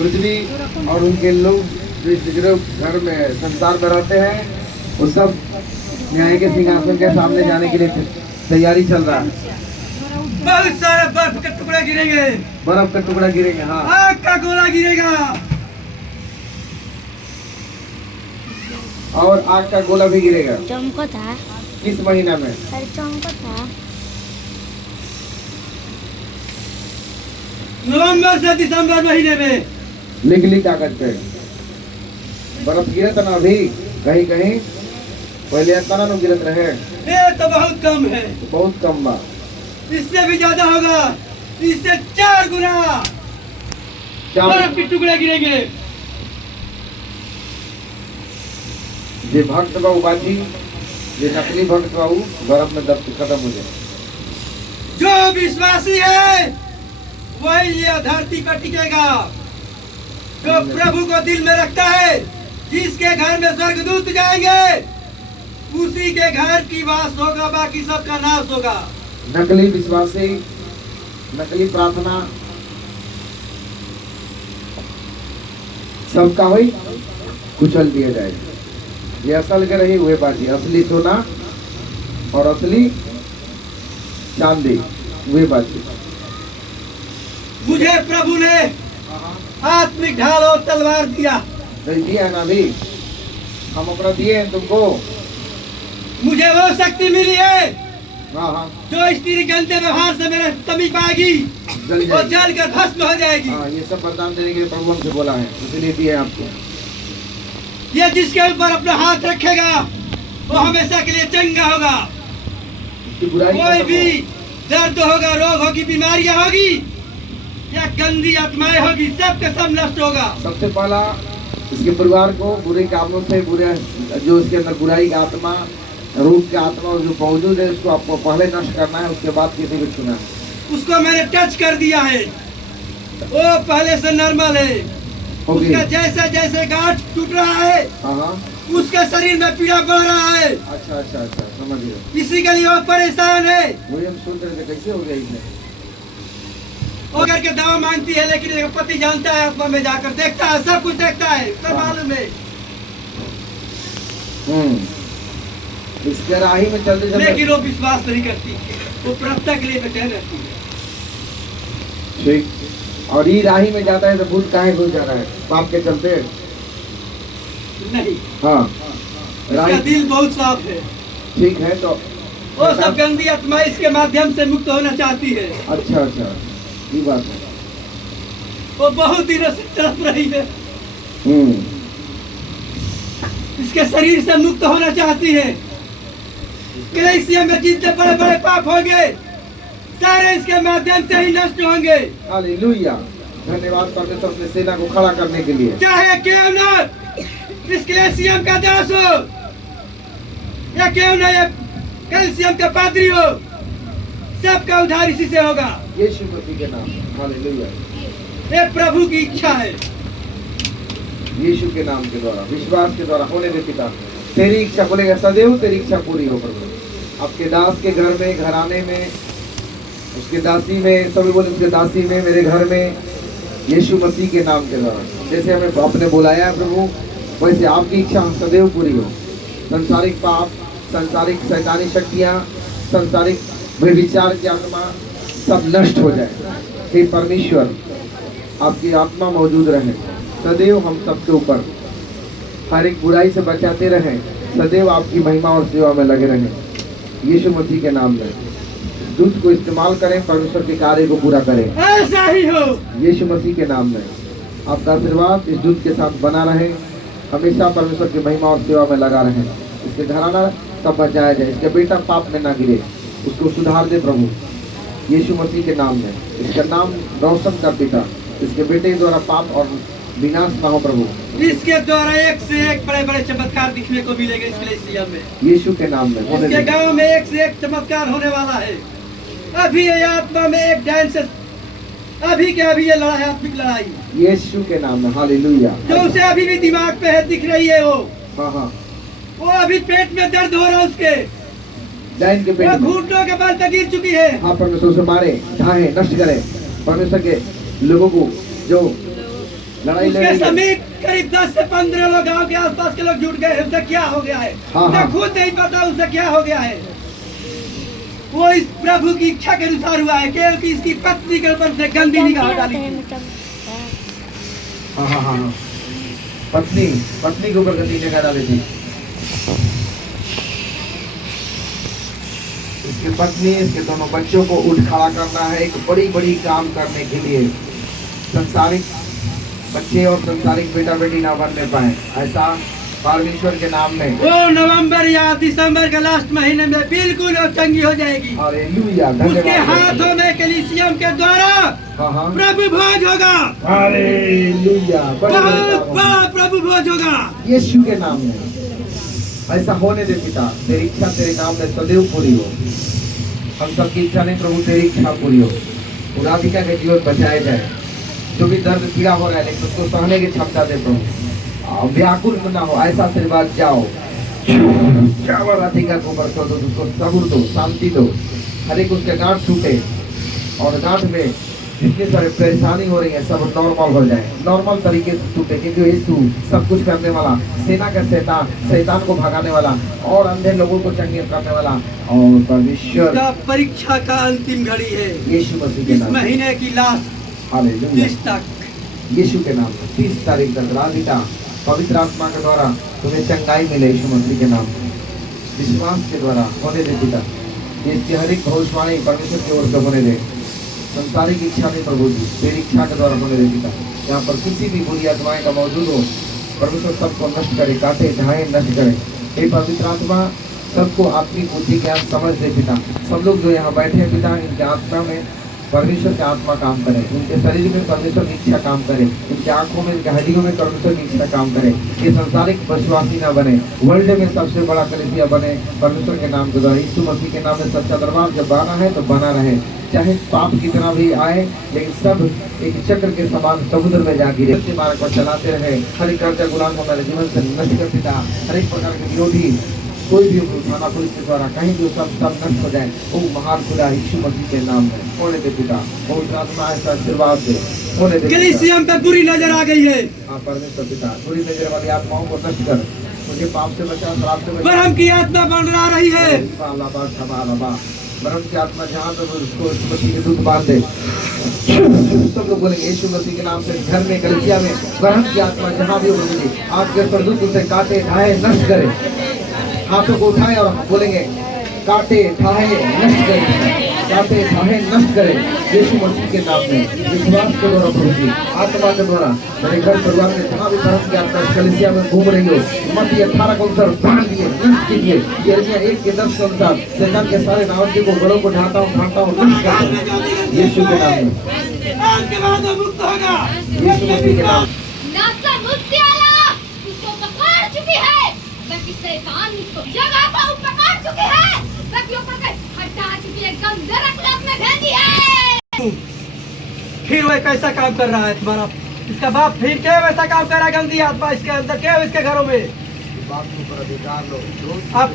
पृथ्वी और उनके लोग जो इस घर में संसार में रहते हैं, वो सब न्याय के सिंहासन के सामने जाने के लिए तैयारी चल रहा है। बहुत सारे बर्फ के टुकड़े गिरेंगे, बर्फ का टुकड़ा गिरेंगे, हाँ, आग का गोला गिरेगा, और आग का गोला भी गिरेगा। चमको था, किस महीना में? अरे चमको था। नवंबर से दिसंबर महीने में। लिख ली कागज पे। बर्फ गिरे था ना अभी कहीं कहीं, पहले इतना ना गिरत रहे। ये तो बहुत कम है, बहुत कम बा। इससे भी ज्यादा होगा, इससे 4 गुना बर्फ के टुकड़े गिरेंगे। जे भक्त बाबू बाजी, जे नकली भक्त बाबू बर्फ में दब खत्म हो जाए। जो विश्वासी है वही ये धरती पर टिकेगा। जो प्रभु को दिल में रखता है, जिसके घर में स्वर्गदूत जाएंगे, उसी के घर की वास होगा, बाकी सबका नाश होगा। नकली विश्वासी, नकली प्रार्थना सबका हुई कुचल दिया जाएगा। ये असल के रही हुए बाजी, असली सोना और असली चांदी हुए बाजी। मुझे प्रभु ने आत्मिक ढाल और तलवार दिया। दिया है ना अभी, हम अपना दिए हैं तुमको। मुझे वो शक्ति मिली है हाँ हाँ, जो इस तेरी गंदे व्यवहार से मेरे समीप आएगी, जल वो जाएगी। जल कर भस्म हो जाएगी। हाँ, ये सब वरदान देने के लिए प्रभु हमसे बोला है, इसलिए दिए आपको। ये जिसके ऊपर अपना हाथ रखेगा वो हमेशा के लिए चंगा होगा। इसकी बुराई कोई खत्म भी हो। दर्द होगा, रोग होगी, बीमारियां होगी या गंदी आत्माएं होगी, सब के सब नष्ट होगा। सबसे पहला इसके परिवार को बुरे कामों से, बुरे जो इसके अंदर बुराई की आत्मा, रूप की आत्मा जो मौजूद है, उसको आपको पहले नष्ट करना है, उसके बाद किसी को छूना है। उसको मैंने टच कर दिया है, वो पहले से नॉर्मल है। ओके। उसका जैसे जैसे गांठ टूट रहा है, हाँ हाँ, उसके शरीर में पीड़ा बढ़ रहा है। अच्छा अच्छा अच्छा, समझ गया। इसी के लिए वो परेशान है। वही हम सुन रहे थे, कैसे हो गया इसमें। वो करके दवा मांगती है, लेकिन इसका पति जानता है, आत्मा में जाकर देखता है, सब कुछ देखता है, सब मालूम है। इसके राही में चलते लेकिन चलते वो विश्वास नहीं करती, वो प्रभुता के लिए बेचैन रहती है। ठीक। और ये राही में जाता है तो भूत काहे घुस जा रहा है, पाप के चलते। नहीं, हाँ, इसका राही दिल बहुत साफ है। ठीक है तो। वो सब गंदी आत्मा इसके माध्यम से मुक्त होना चाहती है। अच्छा अच्छा, ये बात है। वो बहुत दिनों से तड़प रही है, इसके शरीर से मुक्त होना चाहती है। कलीसिया में जितने बड़े बड़े पाप होंगे, सारे इसके माध्यम से ही नष्ट होंगे। हालेलुया, धन्यवाद परमेश्वर अपने सेना को खड़ा करने के लिए। चाहे क्यों ना इस कलीसियम का दास हो, या क्यों ना ये कलीसियम का पादरी हो, सबका उद्धार इसी से होगा। यीशु मसीह के नाम, हालेलुया। ये प्रभु की इच्छा है। यीशु के नाम के द्वारा, विश्वास के द्वारा होने दे पिता। तेरी इच्छा, बोलेगा सदैव तेरी इच्छा पूरी हो प्रभु। आपके दास के घर में, घराने में, उसके दासी में, सभी बोले उसके दासी में, मेरे घर में, यीशु मसीह के नाम के द्वारा। जैसे हमें आपने बुलाया है प्रभु, वैसे आपकी इच्छा सदैव पूरी हो। संसारिक पाप, संसारिक शैतानी शक्तियाँ, संसारिक व्यभिचार की आत्मा सब नष्ट हो जाए। हे परमेश्वर, आपकी आत्मा मौजूद रहे सदैव हम सबके ऊपर, हर एक बुराई से बचाते रहें, सदैव आपकी महिमा और सेवा में लगे रहें। यीशु मसीह के नाम में दूत को इस्तेमाल करें, परमेश्वर के कार्य को पूरा करें। ऐसा ही हो। यीशु मसीह के नाम में आपका आशीर्वाद इस दूत के साथ बना रहे, हमेशा परमेश्वर की महिमा और सेवा में लगा रहे। इसके घराना सब बचाया जाए, इसके बेटा पाप में ना गिरे, उसको सुधार दे प्रभु यीशु मसीह के नाम में। इसका नाम रोशन कर पिता, इसके बेटे के द्वारा पाप और विनाश ना हो प्रभु। इसके द्वारा एक से एक बड़े बड़े चमत्कार दिखने को मिलेगा इस कलीसिया में। यीशु के नाम में होने इसके दे। गांव में एक से एक चमत्कार होने वाला है। अभी ये आत्मा में एक डांस, अभी के अभी ये लड़ाई, आत्मिक लड़ाई, यीशु के नाम में, हालेलुया। जो उसे अभी भी दिमाग पे है, दिख रही है वो। हाँ हाँ, वो अभी पेट में दर्द हो रहा है उसके, डाइन के वो पेट में। घुटनों के बल तक गिर चुकी है। हाँ, परमेश्वर से मारे, ढाए, नष्ट करे। परमेश्वर के लोगों को जो लड़ाई उसके लड़ेंगे। समीप करीब 10 से 15 लोग गांव के आसपास के लोग जुट गए हैं। उसे क्या हो गया है? हाँ, उसे हाँ। खुद नहीं पता उसे क्या हो गया है। वो इस प्रभु की इच्छा के अनुसार हुआ है, केवल कि इसकी पत्नी के ऊपर से गंदी निगाह डाली थी। हाँ हाँ हाँ हाँ। पत्नी पत्नी के ऊपर गंदी निगाह डाली थी। इसकी पत्नी इसके दोनों बच्चों को उठ खड़ा करना है एक बड़ी बड़ी काम करने के लिए। संसारिक बच्चे और संसारिक बेटा बेटी ना बनने पाए, ऐसा परमेश्वर के नाम में। वो नवंबर या दिसंबर के लास्ट महीने में बिल्कुल वो चंगी हो जाएगी। हालेलुया, उसके धन्यवाद। हाथों में कलीसियम के द्वारा हाँ हाँ। प्रभु भोज होगा। हालेलुया, बड़े बड़े बहुत काम होंगे। बड़ा प्रभु भोज होगा। यीशु के नाम में ऐसा होने दे पिता। तेरी इच्छा तेरे नाम में सदैव पूरी हो। हम सबकी इच्छा नहीं प्रभु, तेरी इच्छा पूरी हो। पुराधिका के जीवन बचाया जाए। जो भी दर्द पीड़ा हो रहा है लेकिन उसको सहने की क्षमता दे प्रभु। व्याकुल ना हो, ऐसा आशीर्वाद जाओ। राधिका को बरसो दो, उसको सबूर दो, शांति दो। हर एक उसके गांठ टूटे और गांठ में जितनी सारी परेशानी हो रही है सब नॉर्मल हो जाए, नॉर्मल तरीके से टूटे। क्योंकि यीशु सब कुछ करने वाला, सेना का शैतान को भगाने वाला और अंधे लोगों को चंगे करने वाला और परमेश्वर का परीक्षा का अंतिम घड़ी है। यीशु मसीह के इस नाम। महीने की लास्ट हालेलुया, 30 तक यीशु के नाम में 30 तारीख तक राधिका पवित्र आत्मा के द्वारा तुम्हें चंगाई मिले यीशु मसीह के नाम में। विश्वास के द्वारा होने दे पिता। इसकी हर एक भविष्यवाणी परमेश्वर की ओर से होने दे। संसारिक इच्छा नहीं प्रभु जी, तेरी इच्छा के द्वारा होने दे पिता। यहाँ पर किसी भी बुरी आत्माएं का मौजूद हो, परमेश्वर सबको नष्ट करे, काटे ढाए नष्ट करे। हे पवित्र आत्मा सबको आत्मिक बुद्धि ज्ञान समझ दे पिता। सब लोग जो यहाँ बैठे हैं पिता, इनके आत्मा में परमेश्वर की आत्मा काम करे, उनके शरीर में परमेश्वर की इच्छा काम करे, उनके आंखों में, उनके हड्डियों में परमेश्वर की इच्छा काम करे। ये संसारिक विश्वासी ना बने, वर्ल्ड में सबसे बड़ा कलीसिया बने परमेश्वर के नाम के द्वारा। यीशु मसीह के नाम में सच्चा दरबार जब बना है तो बना रहे, चाहे पाप की तरह भी आए, लेकिन सब एक चक्र के समान समुद्र में जा गिरे। सच्चे मार्ग पर चलाते रहे। हर एक कर्जा गुलाम को मेरे जीवन से नष्ट कर पिता। हर एक प्रकार के विरोधी कोई भी थाना पुलिस के द्वारा कहीं भी सब नष्ट हो जाए, वो महान खुदा यीशु मसीह के नाम में होने दे पिता। बहुत आत्मा ऐसा आशीर्वाद दे होने दे। कलीसियम पे बुरी नजर आ गई है। हाँ परमेश्वर पिता, बुरी नजर वाली आत्माओं को नष्ट कर, मुझे पाप से बचा, शराब से बचा। ब्रह्म की आत्मा मंडरा रही है। ब्रह्म की आत्मा जहाँ पे उसको यीशु मसीह के दूत बांध दे। सब लोग बोलेंगे यीशु मसीह के नाम से घर में कलीसिया में ब्रह्म की आत्मा जहाँ भी होगी आज के स्वर्गदूत उसे काटे ढाए नष्ट करे। हाथों को उठाए और बोलेंगे काटे ठाहे नष्ट करे, काटे ठाहे नष्ट करे यीशु मसीह के नाम में। विश्वास के द्वारा प्रभु जी, आत्मा के द्वारा मेरे घर परिवार में जहाँ भी धर्म की आत्मा कलीसिया में घूम रही हो, मत्ती 18 के अनुसार बांध दिए, नष्ट कीजिए। यिर्मयाह 1 के 10 के अनुसार शैतान के सारे नावंती को गलों को ढाता हूँ, फाड़ता हूँ, नष्ट करता हूँ यीशु के नाम में। के बाद वो मुक्त होगा। यीशु मसीह के नाम। नासा मुत्याला उसको पकड़ चुकी है, बाकी शैतान उसको जगह पर पकड़ चुकी है, बाकी ऊपर के हटा चुकी है, एकदम नरक लोक में भेज दी है। फिर वो कैसा काम कर रहा है तुम्हारा इसका बाप? फिर क्या वैसा काम कर रहा है? गंदी आत्मा इसके अंदर, क्या इसके घरों में? बाप के ऊपर अधिकार लो, अब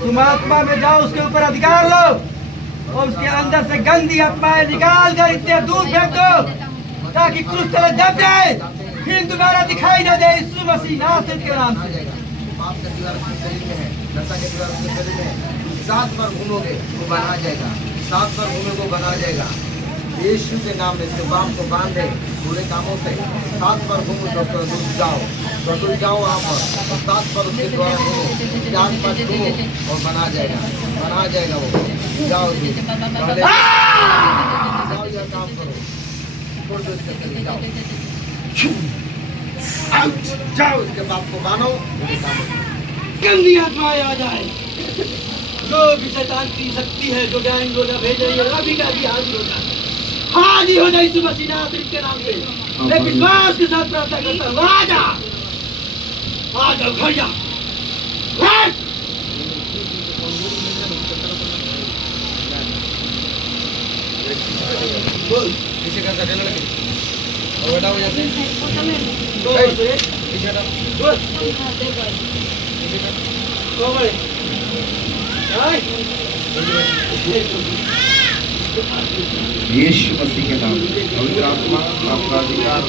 तुम आत्मा में जाओ, उसके ऊपर अधिकार लो और उसके अंदर से गंदी आत्माएं निकाल कर इतने दूर फेंक दो ताकि क्रूस तले दब जाए, फिर दोबारा दिखाई न दे। यीशु मसीह नासरीत के नाम से। पाप का दीवार उसके शरीर में है, नशा के दीवार उसके शरीर में है। 7 बार घूमोगे वो बना जाएगा, 7 बार घूमोगे वो बना जाएगा। यीशु के नाम में इसके बाप को बांधे बुरे कामों से। 7 बार घूमो डॉक्टर दूर जाओ, डॉक्टर जाओ वहाँ पर 7 बार उसके द्वारा घूमो, 4 बार घूमो और बना जाएगा, बना जाएगा वो। जाओ पहले जाओ यह काम करो, छोड़ दो इसके शरीर, जाओ आउट, जाओ इसके बाप को बांधो। गंदी आत्माएं आ जाए, जो भी शैतान की शक्ति है, जो गैंग रोजा भेज रही है, अभी का भी हाजिर हो जाए, हाजिर हो जाए यीशु मसीह नासरीत के नाम से। मैं विश्वास के साथ प्रार्थना करता हूँ, आजा आजा घर जा। बोल पीछे कर देने लगे और बेटा हो जाते दो से पीछे हटा, बोल पीछे कर। दो बड़े यीशु मसीह के नाम में पवित्र आत्मा आपका अधिकार